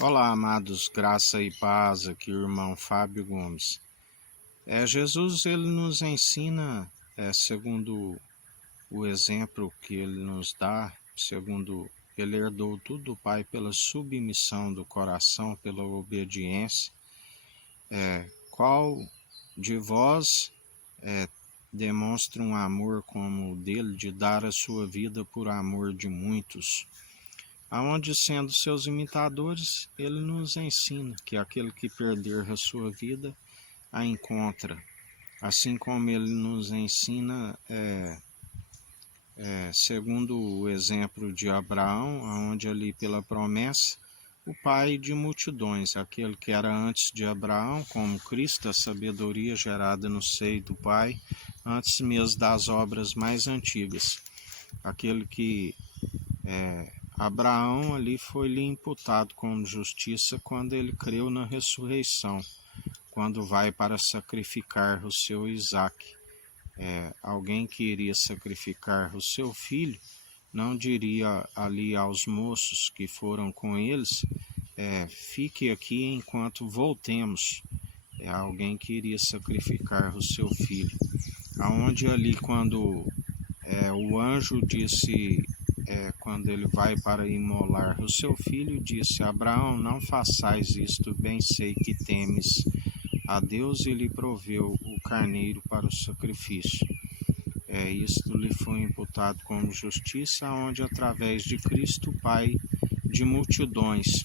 Olá, amados, graça e paz, aqui o irmão Fábio Gomes. Jesus, ele nos ensina, segundo o exemplo que ele nos dá, segundo ele herdou tudo do Pai pela submissão do coração, pela obediência. Qual de vós demonstra um amor como o dele, de dar a sua vida por amor de muitos? Aonde, sendo seus imitadores, ele nos ensina que aquele que perder a sua vida a encontra, assim como ele nos ensina, segundo o exemplo de Abraão, onde ali pela promessa, o pai de multidões, aquele que era antes de Abraão, como Cristo, a sabedoria gerada no seio do Pai, antes mesmo das obras mais antigas, aquele que Abraão ali foi-lhe imputado como justiça quando ele creu na ressurreição, quando vai para sacrificar o seu Isaque. Alguém que iria sacrificar o seu filho não diria ali aos moços que foram com eles, fique aqui enquanto voltemos. Alguém que iria sacrificar o seu filho. Aonde ali quando o anjo disse, quando ele vai para imolar o seu filho, disse: Abraão, não façais isto, bem sei que temes a Deus, e lhe proveu o carneiro para o sacrifício. Isto lhe foi imputado como justiça, onde através de Cristo, Pai de multidões,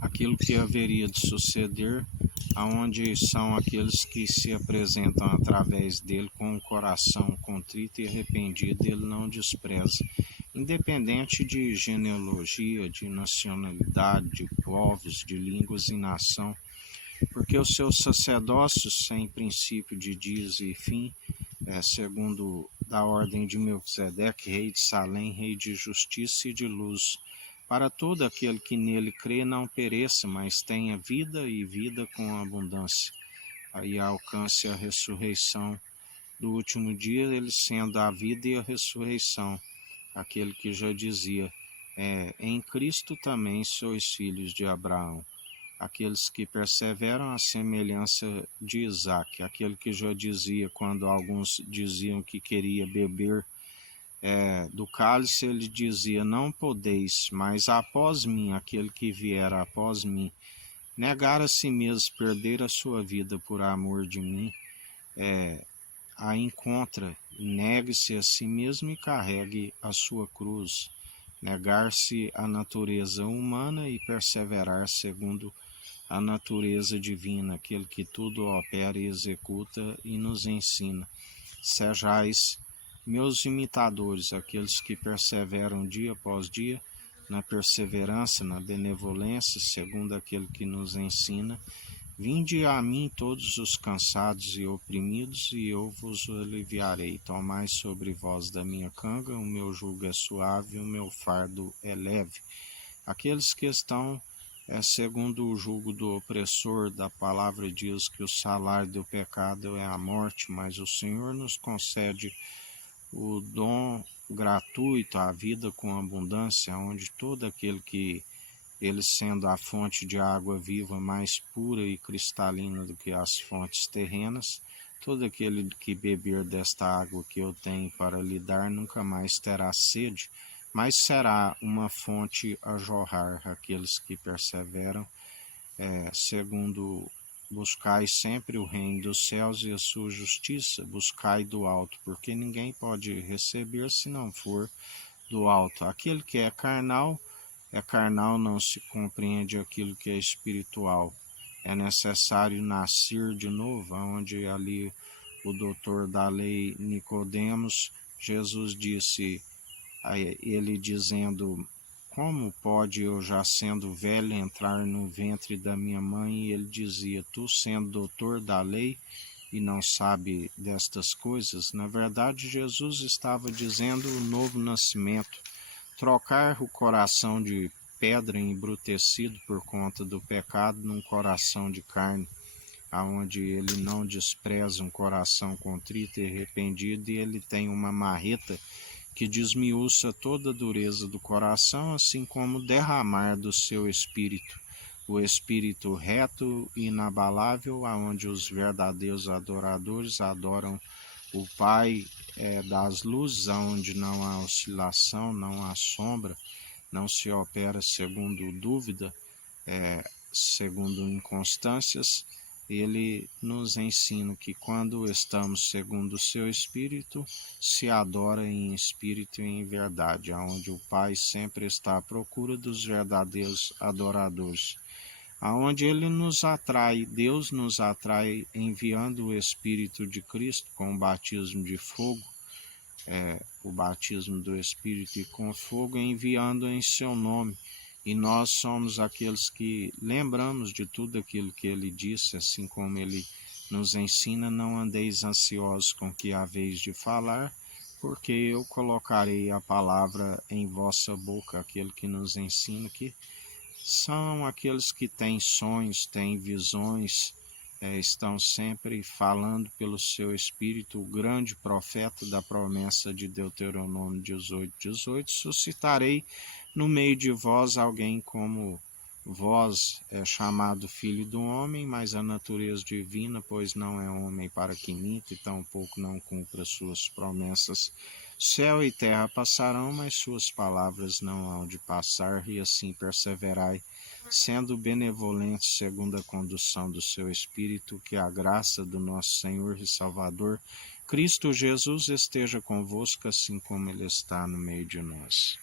aquilo que haveria de suceder, aonde são aqueles que se apresentam através dele com o coração contrito e arrependido, ele não despreza, independente de genealogia, de nacionalidade, de povos, de línguas e nação, porque os seus sacerdócios, sem princípio de dias e fim, segundo da ordem de Melquisedeque, rei de Salém, rei de justiça e de luz, para todo aquele que nele crê não pereça, mas tenha vida e vida com abundância. Aí alcance a ressurreição do último dia, ele sendo a vida e a ressurreição. Aquele que já dizia, em Cristo também sois filhos de Abraão. Aqueles que perseveram à semelhança de Isaque. Aquele que já dizia, quando alguns diziam que queria beber do cálice, ele dizia: não podeis, mas após mim, aquele que vier após mim, negar a si mesmo, perder a sua vida por amor de mim, a encontra, negue-se a si mesmo e carregue a sua cruz, negar-se a natureza humana e perseverar segundo a natureza divina, aquele que tudo opera e executa e nos ensina. Sejais meus imitadores, aqueles que perseveram dia após dia na perseverança, na benevolência, segundo aquele que nos ensina. Vinde a mim todos os cansados e oprimidos, e eu vos aliviarei. Tomai sobre vós da minha canga, o meu jugo é suave, o meu fardo é leve. Aqueles que estão segundo o jugo do opressor, da palavra diz que o salário do pecado é a morte, mas o Senhor nos concede o dom gratuito, a vida com abundância, onde todo aquele que, ele sendo a fonte de água viva mais pura e cristalina do que as fontes terrenas, todo aquele que beber desta água que eu tenho para lhe dar nunca mais terá sede, mas será uma fonte a jorrar. Aqueles que perseveram, segundo buscai sempre o reino dos céus e a sua justiça, buscai do alto, porque ninguém pode receber se não for do alto. Aquele que é carnal, não se compreende aquilo que é espiritual. É necessário nascer de novo, onde ali o doutor da lei Nicodemos, Jesus disse, ele dizendo: como pode eu, já sendo velho, entrar no ventre da minha mãe? E ele dizia: tu sendo doutor da lei e não sabe destas coisas? Na verdade, Jesus estava dizendo o novo nascimento, trocar o coração de pedra embrutecido por conta do pecado num coração de carne, aonde ele não despreza um coração contrito e arrependido, e ele tem uma marreta que desmiuça toda a dureza do coração, assim como derramar do seu Espírito, o Espírito reto e inabalável, aonde os verdadeiros adoradores adoram o Pai das luzes, aonde não há oscilação, não há sombra, não se opera segundo dúvida, segundo inconstâncias. Ele nos ensina que quando estamos segundo o seu Espírito, se adora em espírito e em verdade, aonde o Pai sempre está à procura dos verdadeiros adoradores. Aonde ele nos atrai, Deus nos atrai enviando o Espírito de Cristo com o batismo de fogo, o batismo do Espírito e com fogo, enviando em seu nome. E nós somos aqueles que lembramos de tudo aquilo que ele disse, assim como ele nos ensina: não andeis ansiosos com o que haveis de falar, porque eu colocarei a palavra em vossa boca. Aquele que nos ensina que são aqueles que têm sonhos, têm visões, estão sempre falando pelo seu Espírito. O grande profeta da promessa de Deuteronômio 18:18: suscitarei no meio de vós alguém como vós, chamado filho do homem, mas a natureza divina, pois não é homem para que minta, e tampouco não cumpra suas promessas. Céu e terra passarão, mas suas palavras não hão de passar, e assim perseverai, sendo benevolentes segundo a condução do seu Espírito. Que a graça do nosso Senhor e Salvador Cristo Jesus esteja convosco, assim como ele está no meio de nós.